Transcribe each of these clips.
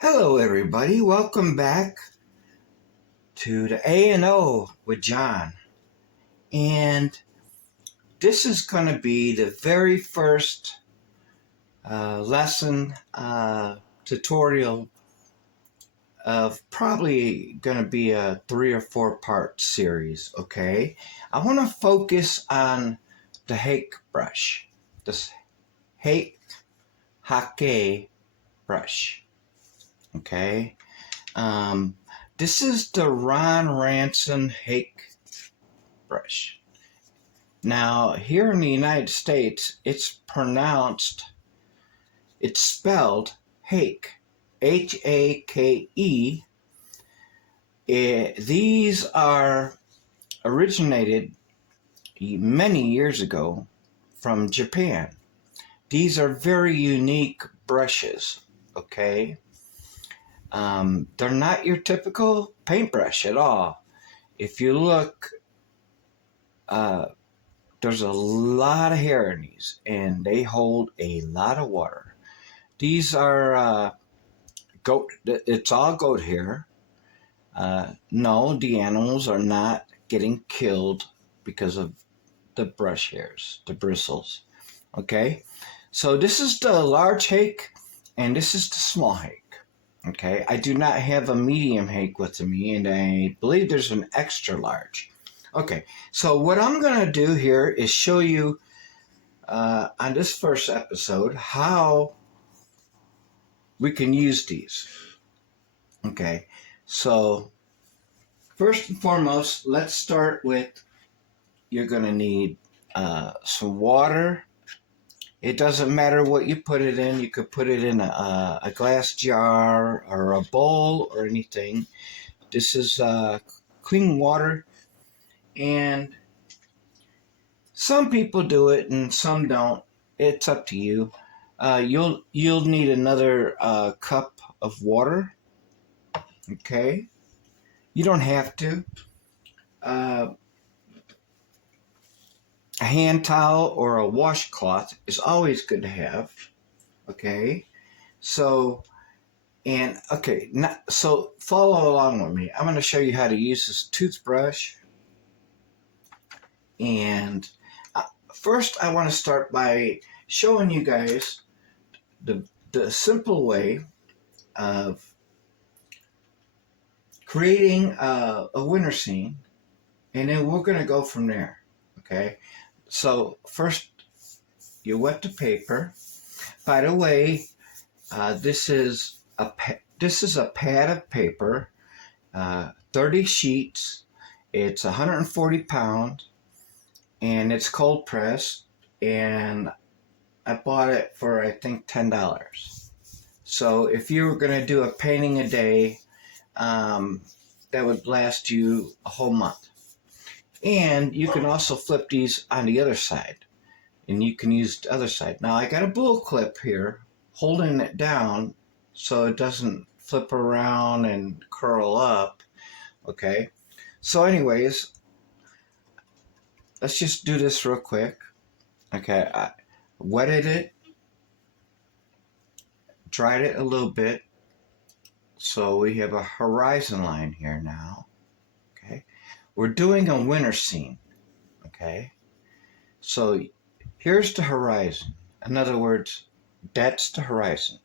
Hello everybody, welcome back to the A&O with John. And this is going to be the very first lesson tutorial of probably going to be a 3 or 4 part series, okay? I want to focus on the hake brush, this hake brush, okay? This is the Ron Ranson hake brush. Now, here in the United States, it's spelled hake, H-A-K-E. These are originated many years ago from Japan. These are very unique brushes, okay? They're not your typical paintbrush at all. If you look, there's a lot of hair in these, and they hold a lot of water. These are goat, it's all goat hair. No, the animals are not getting killed because of the brush hairs, the bristles. Okay, so this is the large hake, and this is the small hake. Okay, I do not have a medium hake with me, and I believe there's an extra large. Okay, so what I'm going to do here is show you on this first episode how we can use these. Okay, so first and foremost, let's start with, you're going to need some water. It doesn't matter what you put it in. You could put it in a glass jar or a bowl or anything. This is clean water, and some people do it and some don't. It's up to you. You'll need another cup of water. Okay, you don't have to. A hand towel or a washcloth is always good to have. Okay, so so follow along with me. I'm going to show you how to use this toothbrush. And first, I want to start by showing you guys the simple way of creating a winter scene, and then we're going to go from there. Okay, so first you wet the paper. By the way, this is a pad of paper, 30 sheets. It's 140 pounds, and it's cold pressed, and I bought it for, I think, $10. So if you were going to do a painting a day, that would last you a whole month. And you can also flip these on the other side, and you can use the other side. Now, I got a bull clip here holding it down so it doesn't flip around and curl up. Okay, so anyways, let's just do this real quick. Okay, I wetted it, dried it a little bit, so we have a horizon line here now. Okay, we're doing a winter scene. Okay, so here's the horizon. In other words, that's the horizon.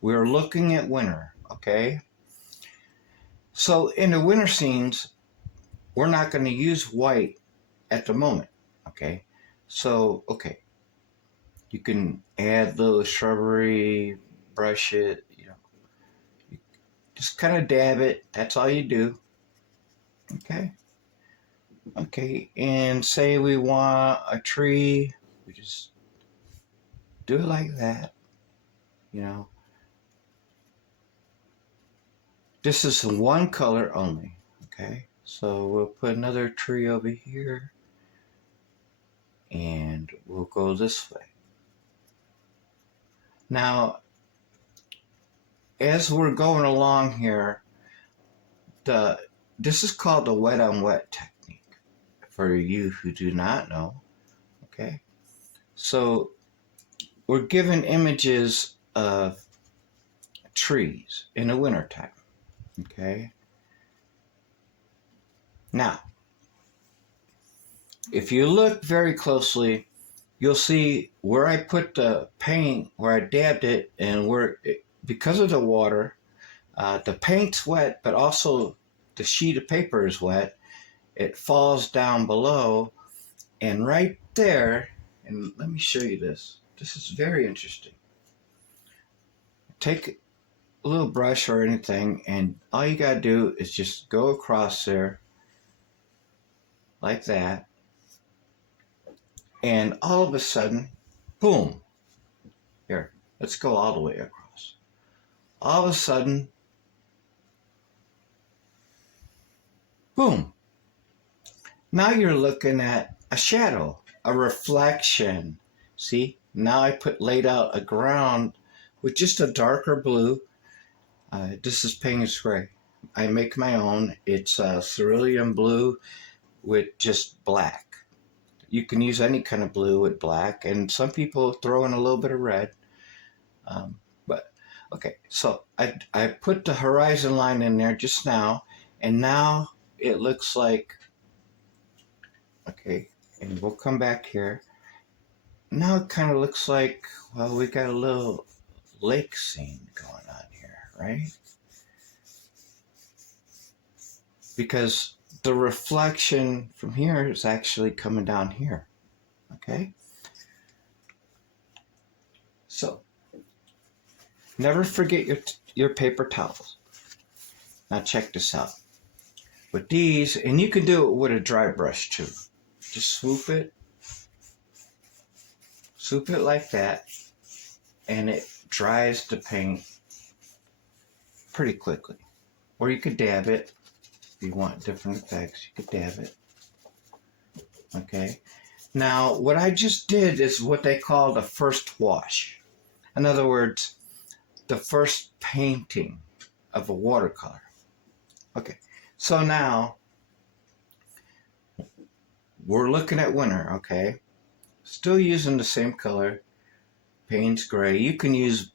We're looking at winter. Okay, so in the winter scenes, we're not going to use white at the moment. Okay, so you can add little shrubbery, brush it, you just kind of dab it. That's all you do. Okay, and say we want a tree, we just do it like that. This is one color only. Okay, so we'll put another tree over here, and we'll go this way. Now, as we're going along here, this is called the wet on wet technique, for you who do not know. Okay, so we're given images of trees in the wintertime. Okay. Now, if you look very closely, you'll see where I put the paint, where I dabbed it, and because of the water, the paint's wet, but also the sheet of paper is wet. It falls down below, and right there, and let me show you this. This is very interesting. Take a little brush or anything, and all you gotta do is just go across there like that, and all of a sudden, boom. Here, let's go all the way across. All of a sudden, boom. Now you're looking at a shadow, a reflection. See, now I laid out a ground with just a darker blue. This is Payne's Gray. I make my own. It's cerulean blue with just black. You can use any kind of blue with black, and some people throw in a little bit of red. But okay, so I put the horizon line in there just now, and now it looks like, okay, and we'll come back here. Now it kind of looks like, well, we got a little lake scene going on here, right? Because the reflection from here is actually coming down here, okay? So, never forget your paper towels. Now check this out. With these, and you can do it with a dry brush too. Just swoop it like that, and it dries the paint pretty quickly. Or you could dab it. If you want different effects, you could dab it. Okay. Now, what I just did is what they call the first wash. In other words, the first painting of a watercolor. Okay. So now, we're looking at winter, okay? Still using the same color, Payne's Gray. You can use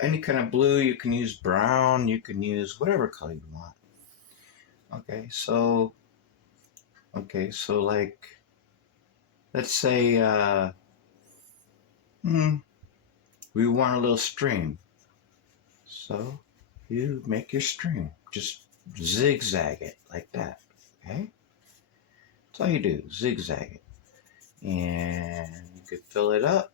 any kind of blue. You can use brown. You can use whatever color you want. Okay, so like, let's say we want a little stream. So you make your stream. Just zigzag it like that, okay? That's all you do, zigzag it. And you could fill it up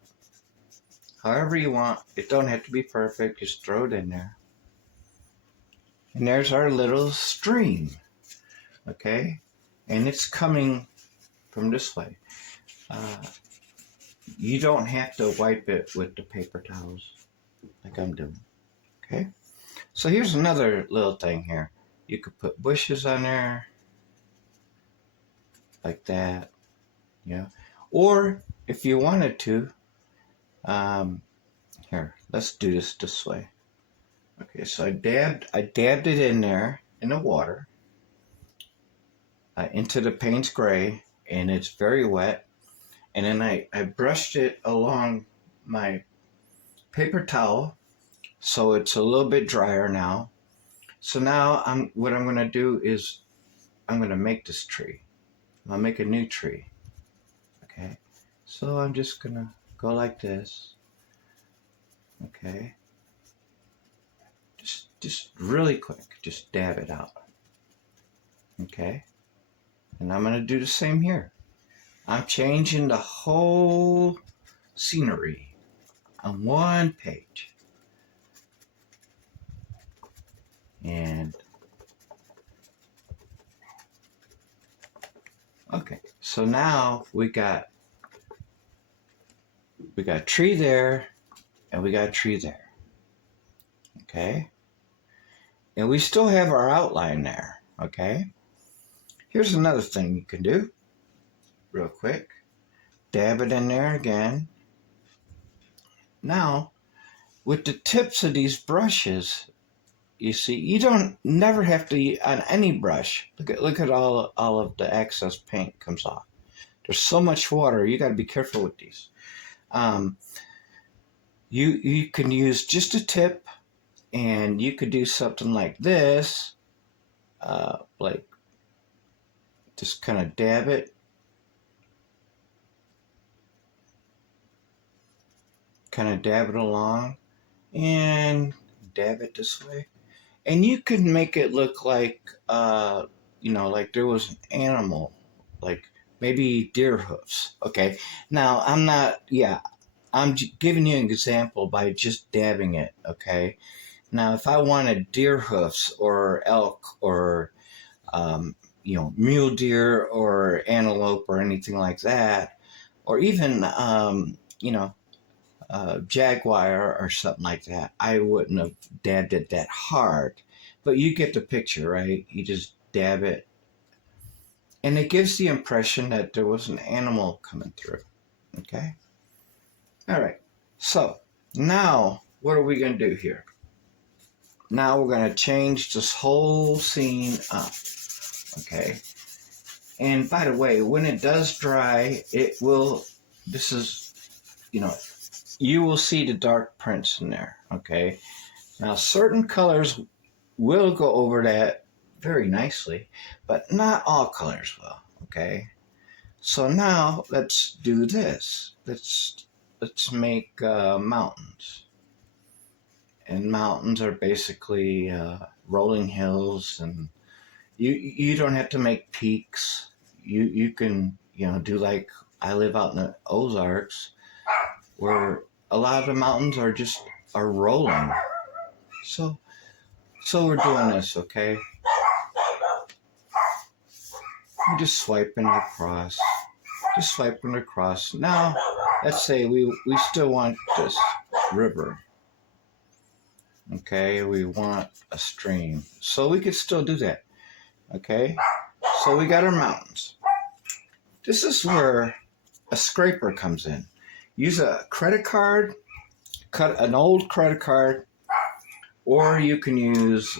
however you want. It don't have to be perfect, just throw it in there. And there's our little stream, okay? And it's coming from this way. You don't have to wipe it with the paper towels like I'm doing, okay? So here's another little thing here. You could put bushes on there like that, yeah. Or if you wanted to, here, let's do this way. Okay, so I dabbed it in there in the water, into the Payne's Gray, and it's very wet. And then I brushed it along my paper towel, so it's a little bit drier now. So now what I'm going to do is I'm going to make this tree. I'll make a new tree. Okay, so I'm just going to go like this. Okay, just really quick, just dab it out. Okay, and I'm going to do the same here. I'm changing the whole scenery on one page. And okay, so now we got a tree there, and we got a tree there. Okay, and we still have our outline there. Okay, here's another thing you can do real quick. Dab it in there again. Now, with the tips of these brushes, you see, you don't never have to on any brush. Look at all of the excess paint comes off. There's so much water. You got to be careful with these. You can use just a tip, And you could do something like this, like just kind of dab it, along, and dab it this way. And you could make it look like, like there was an animal, like maybe deer hoofs. Okay. Now, I'm giving you an example by just dabbing it. Okay. Now, if I wanted deer hoofs or elk or, mule deer or antelope or anything like that, or even, jaguar or something like that, I wouldn't have dabbed it that hard. But you get the picture, right? You just dab it. And it gives the impression that there was an animal coming through. Okay? All right. So now what are we going to do here? Now we're going to change this whole scene up. Okay? And by the way, when it does dry, you will see the dark prints in there. Okay? Now, certain colors will go over that very nicely, but not all colors will, okay? So now let's do this. Let's make mountains. And mountains are basically rolling hills, and you don't have to make peaks. You can, do like I live out in the Ozarks, where a lot of the mountains are rolling. So we're doing this, okay? We're just swiping it across. Just swiping it across. Now, let's say we still want this river. Okay, we want a stream. So we could still do that. Okay? So we got our mountains. This is where a scraper comes in. Use a credit card, cut an old credit card, or you can use,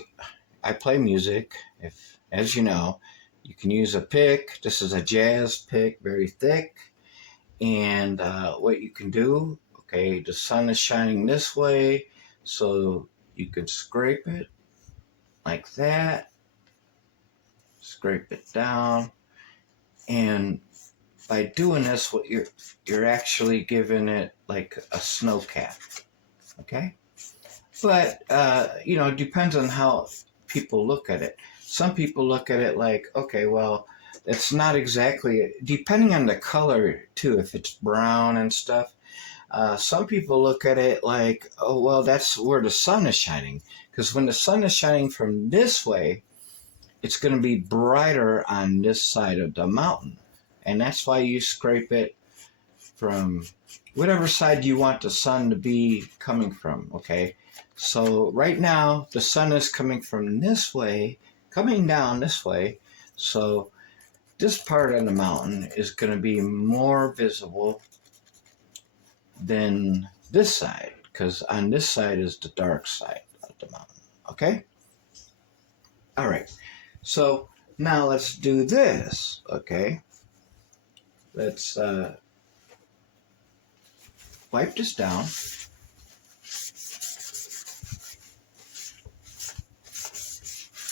I play music, as you know, you can use a pick. This is a jazz pick, very thick. And what you can do, okay, the sun is shining this way, so you can scrape it like that. Scrape it down. And by doing this, what you're actually giving it like a snow cap. Okay? But, it depends on how people look at it. Some people look at it like, okay, well, it's not exactly, depending on the color too, if it's brown and stuff. Some people look at it like, oh, well, that's where the sun is shining. Because when the sun is shining from this way, it's going to be brighter on this side of the mountain. And that's why you scrape it from whatever side you want the sun to be coming from, okay? So right now, the sun is coming from this way, coming down this way. So this part of the mountain is going to be more visible than this side, because on this side is the dark side of the mountain, okay? All right, so now let's do this, okay? Let's wipe this down.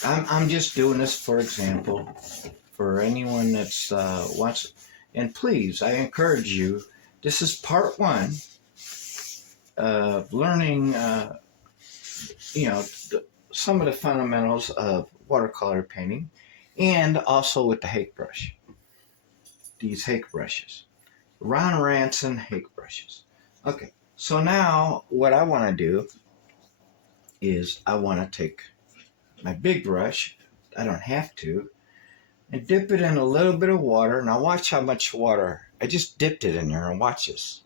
I'm just doing this for example, for anyone that's wants, and please, I encourage you, this is part one of learning, some of the fundamentals of watercolor painting, and also with the hake brush, these hake brushes, Ron Ranson hake brushes. Okay, so now what I want to do is I want to take my big brush, I don't have to, and dip it in a little bit of water. Now watch how much water. I just dipped it in there, and watch this.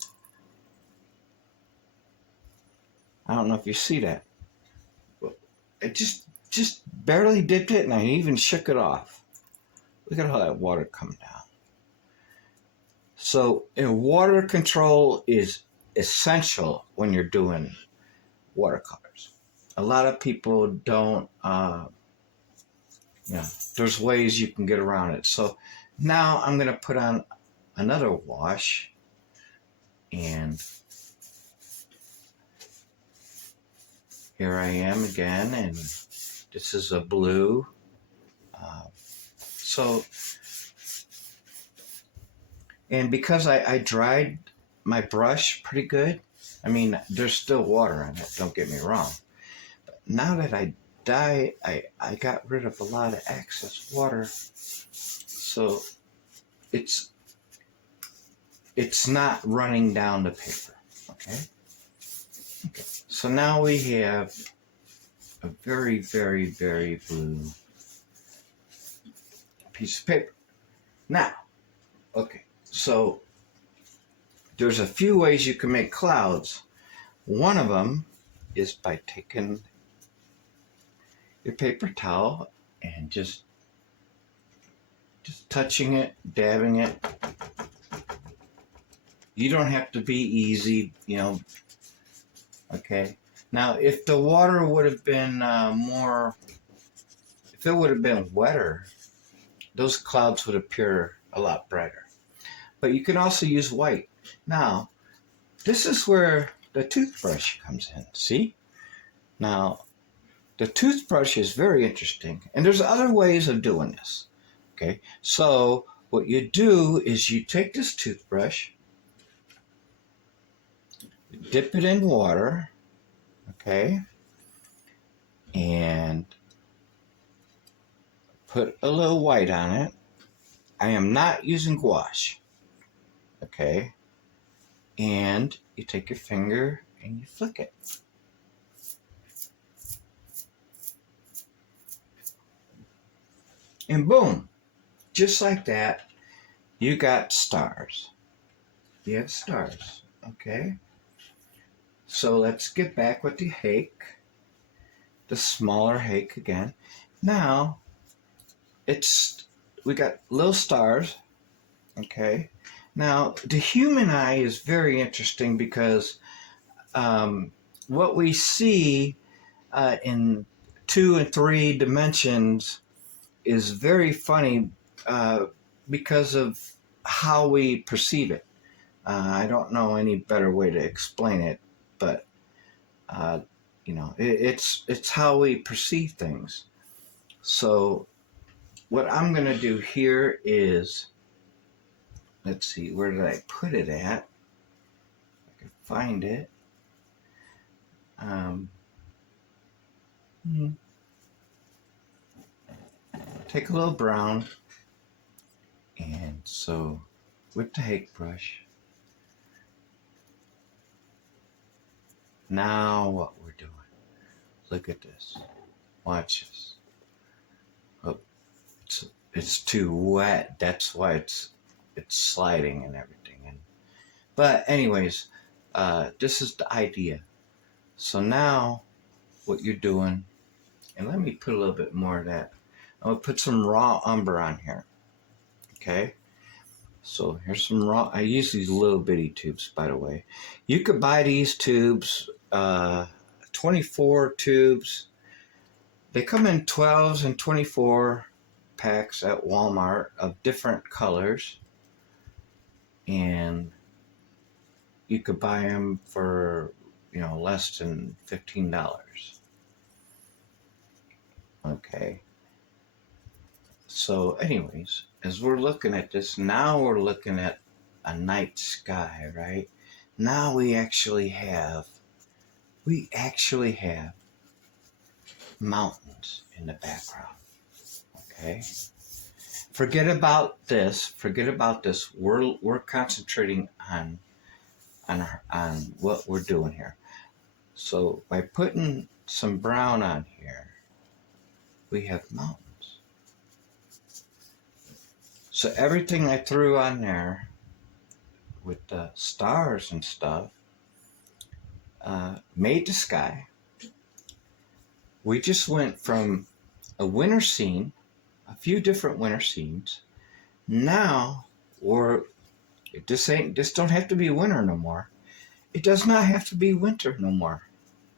I don't know if you see that. I just barely dipped it, and I even shook it off. Look at how that water comes down. So, water control is essential when you're doing watercolors. A lot of people don't, there's ways you can get around it. So now I'm going to put on another wash, and here I am again, and this is a blue. So, and because I dried my brush pretty good, I mean, there's still water on it, don't get me wrong. But now that I got rid of a lot of excess water, so it's not running down the paper, okay? Okay, so now we have a very, very, very blue piece of paper. Now, okay, so there's a few ways you can make clouds. One of them is by taking your paper towel and just touching it, dabbing it. You don't have to be easy, you know. Okay. Now, if the water would have been if it would have been wetter, those clouds would appear a lot brighter. But you can also use white. Now, this is where the toothbrush comes in. See? Now, the toothbrush is very interesting, and there's other ways of doing this. Okay, so what you do is you take this toothbrush, dip it in water, okay, and put a little white on it. I am not using gouache, okay, and you take your finger and you flick it. And boom, just like that, you got stars. You have stars, okay? So let's get back with the hake, the smaller hake again. Now, we got little stars, okay? Now, the human eye is very interesting because what we see in 2 and 3 dimensions is very funny because of how we perceive it. I don't know any better way to explain it, but you know, it's how we perceive things. So what I'm going to do here is, let's see, where did I put it at? I can find it. Take a little brown, and so with the hake brush, now what we're doing, look at this, watch this. Oh, it's too wet, that's why it's sliding and everything. But anyways, this is the idea. So now what you're doing, and let me put a little bit more of that. I'm going to put some raw umber on here. Okay? So here's some raw. I use these little bitty tubes, by the way. You could buy these tubes, 24 tubes. They come in 12s and 24 packs at Walmart of different colors. And you could buy them for, you know, less than $15. Okay. So anyways, as we're looking at this, now we're looking at a night sky, right? Now we actually have mountains in the background, okay? Forget about this. We're concentrating on what we're doing here. So by putting some brown on here, we have mountains. So everything I threw on there with the stars and stuff made the sky. We just went from a winter scene, a few different winter scenes. Now this don't have to be winter no more. It does not have to be winter no more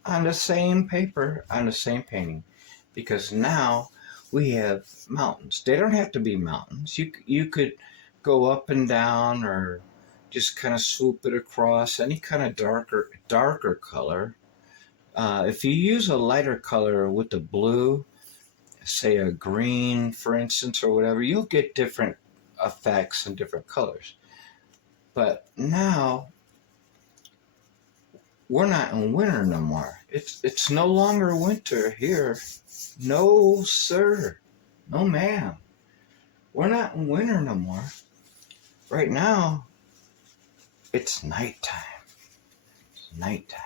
on the same paper, on the same painting, because now we have mountains. They don't have to be mountains. You could go up and down, or just kind of swoop it across any kind of darker color. if you use a lighter color with the blue, say a green, for instance, or whatever, you'll get different effects and different colors. But now we're not in winter no more. It's no longer winter here. No, sir. No, ma'am. We're not in winter no more. Right now, it's nighttime. It's nighttime.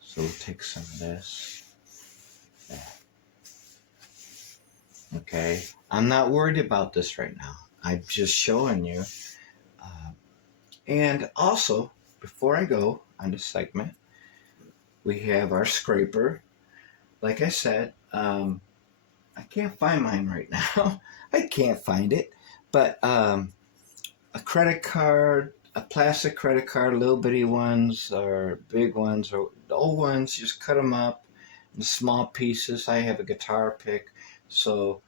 So we'll take some of this. Okay. I'm not worried about this right now. I'm just showing you. And also, before I go on this segment, we have our scraper. Like I said, I can't find mine right now. I can't find it. But a credit card, a plastic credit card, little bitty ones or big ones, or the old ones, just cut them up in small pieces. I have a guitar pick, so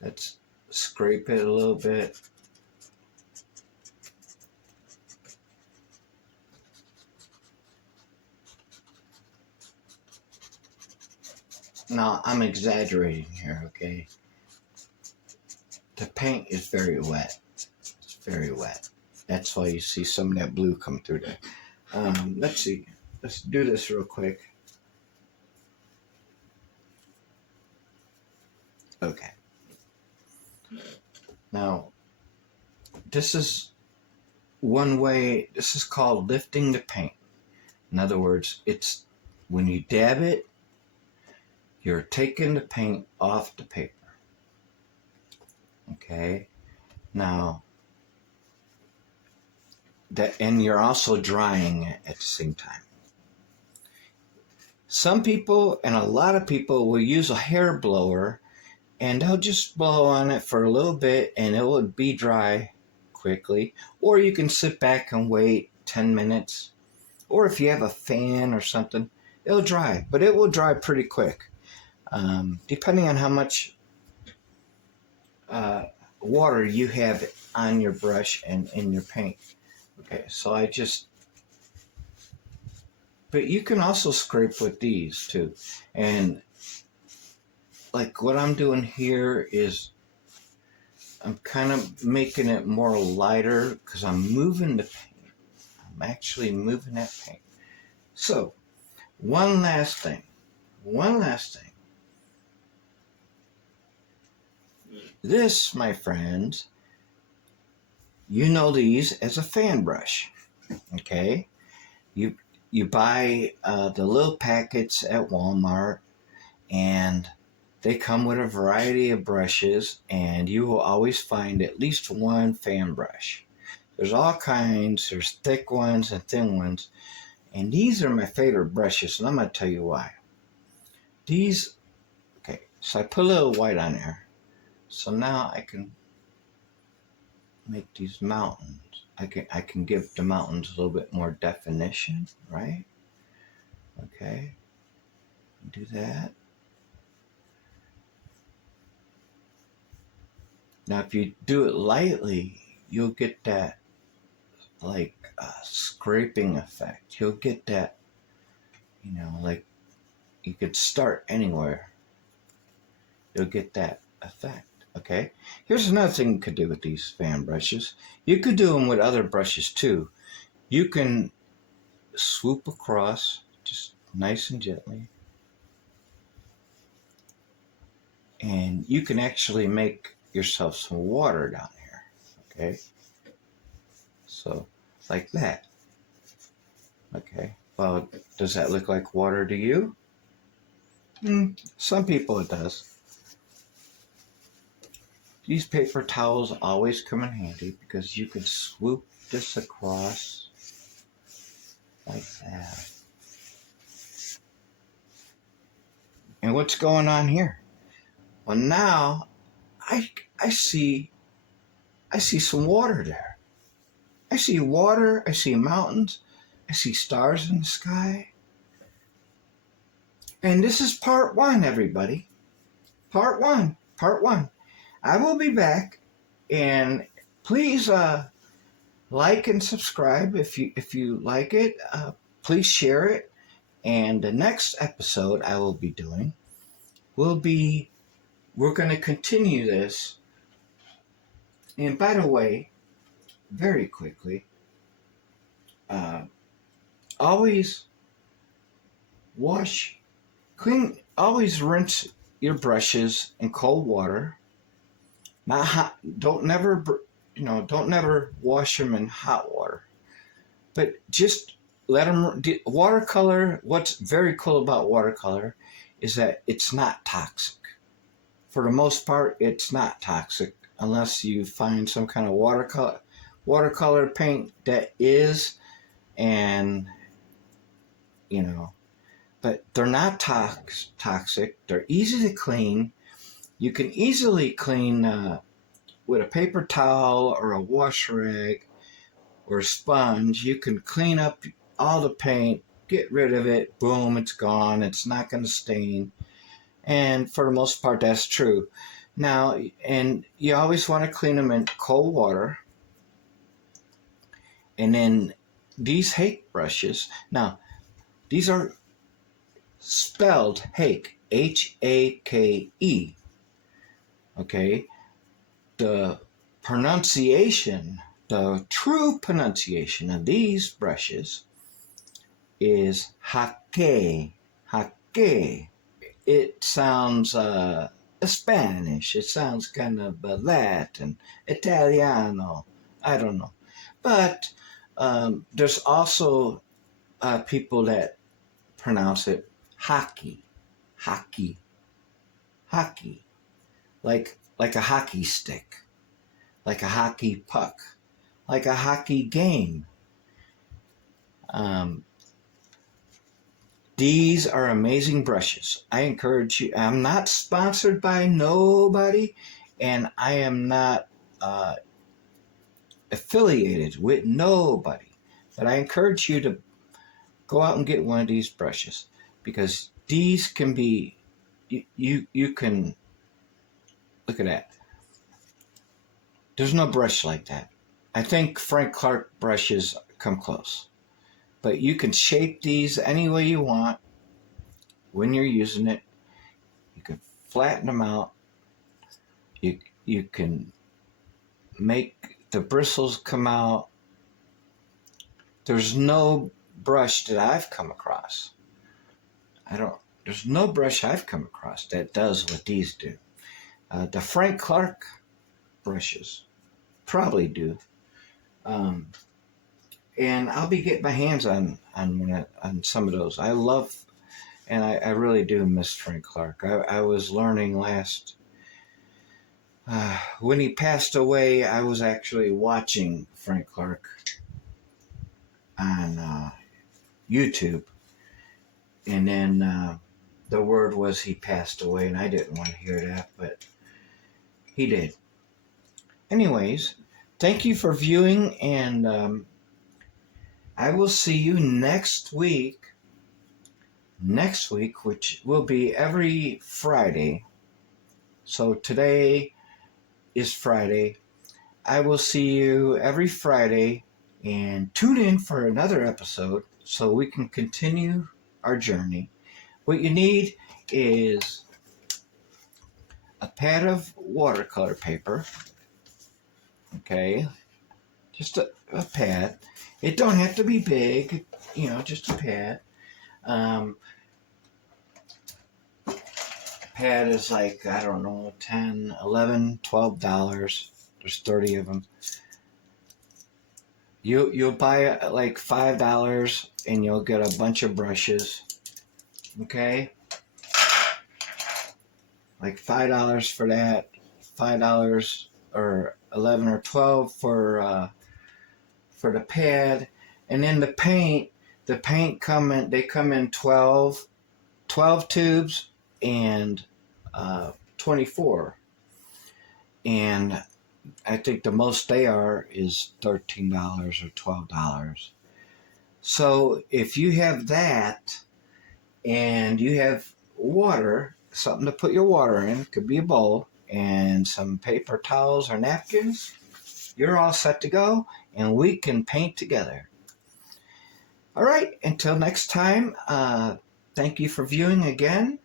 let's scrape it a little bit. Now, I'm exaggerating here, okay? The paint is very wet. It's very wet. That's why you see some of that blue come through there. Let's see. Let's do this real quick. Okay. Now, this is one way. This is called lifting the paint. In other words, it's when you dab it, you're taking the paint off the paper. Okay. Now, and you're also drying it at the same time. Some people, and a lot of people, will use a hair blower, and they'll just blow on it for a little bit, and it will be dry quickly. Or you can sit back and wait 10 minutes. Or if you have a fan or something, it'll dry, but it will dry pretty quick. Depending on how much water you have on your brush and in your paint. Okay, so but you can also scrape with these too. And like what I'm doing here is I'm kind of making it more lighter because I'm moving the paint. I'm actually moving that paint. So, one last thing. This, my friends, you know these as a fan brush, okay? You buy the little packets at Walmart, and they come with a variety of brushes, and you will always find at least one fan brush. There's all kinds. There's thick ones and thin ones, and these are my favorite brushes, and I'm going to tell you why. These, okay, so I put a little white on there. So now I can make these mountains. I can give the mountains a little bit more definition, right? Okay, do that. Now, if you do it lightly, you'll get that like scraping effect. You'll get that, like you could start anywhere. You'll get that effect. Okay, here's another thing you could do with these fan brushes. You could do them with other brushes too. You can swoop across just nice and gently, and you can actually make yourself some water down here. Okay, so like that. Okay, well, does that look like water to you? Some people it does. These paper towels always come in handy because you can swoop this across like that. And what's going on here? Well, now I see some water there. I see water, I see mountains, I see stars in the sky. And this is part one, everybody. Part one. I will be back, and please like and subscribe if you like it. Please share it, And the next episode I will be doing will be, we're going to continue this. And by the way, very quickly, always always rinse your brushes in cold water. Not hot. Don't never wash them in hot water. But just let them watercolor. What's very cool about watercolor is that it's not toxic. For the most part, it's not toxic unless you find some kind of watercolor paint that is, and but they're not toxic. They're easy to clean. You can easily clean with a paper towel or a wash rag or a sponge. You can clean up all the paint, get rid of it, boom, it's gone. It's not going to stain. And for the most part, that's true. Now, and you always want to clean them in cold water. And then these hake brushes, now, these are spelled hake, Hake. Okay? The pronunciation, the true pronunciation of these brushes is hake. Hake. It sounds Spanish. It sounds kind of Latin, Italiano. I don't know. But there's also people that pronounce it hockey, like a hockey stick, like a hockey puck, like a hockey game. These are amazing brushes. I encourage you. I'm not sponsored by nobody, and I am not affiliated with nobody. But I encourage you to go out and get one of these brushes, because these can be, you can, look at that. There's no brush like that. I think Frank Clark brushes come close. But you can shape these any way you want when you're using it. You can flatten them out. You can make the bristles come out. There's no brush that I've come across. There's no brush I've come across that does what these do. The Frank Clark brushes probably do. And I'll be getting my hands on some of those. I love, and I really do miss Frank Clark. I was learning when he passed away, I was actually watching Frank Clark on YouTube. And then the word was he passed away, and I didn't want to hear that, but he did. Anyways, thank you for viewing, and I will see you next week, which will be every Friday. So today is Friday. I will see you every Friday, and tune in for another episode so we can continue our journey. What you need is a pad of watercolor paper, okay? Just a pad. It don't have to be big, just a pad. Pad is like, I don't know, $10, $11, $12. There's 30 of them. You'll buy like $5 and you'll get a bunch of brushes. Okay? Like $5 for that, $5 or 11 or 12 for the pad. And then the paint come in 12 tubes and 24. And I think the most they are is $13 or $12. So if you have that and you have water, something to put your water in, could be a bowl, and some paper towels or napkins, you're all set to go, and we can paint together. All right, until next time, thank you for viewing again.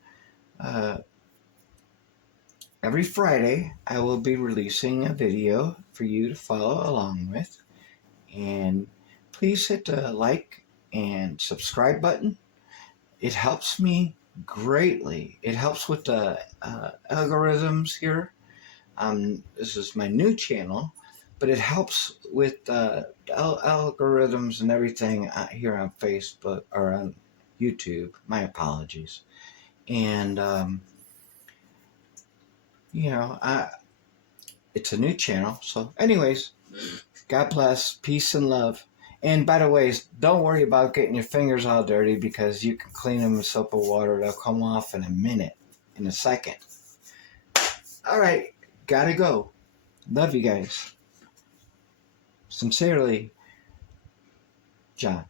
Uh, every Friday, I will be releasing a video for you to follow along with. And please hit the like and subscribe button. It helps me greatly. It helps with the algorithms here. This is my new channel, but it helps with algorithms and everything here on Facebook or on YouTube. My apologies. And, you know, it's a new channel. So, anyways, God bless, peace and love. And by the way, don't worry about getting your fingers all dirty because you can clean them with soap and water. They'll come off in a minute, in a second. All right, gotta go. Love you guys. Sincerely, John.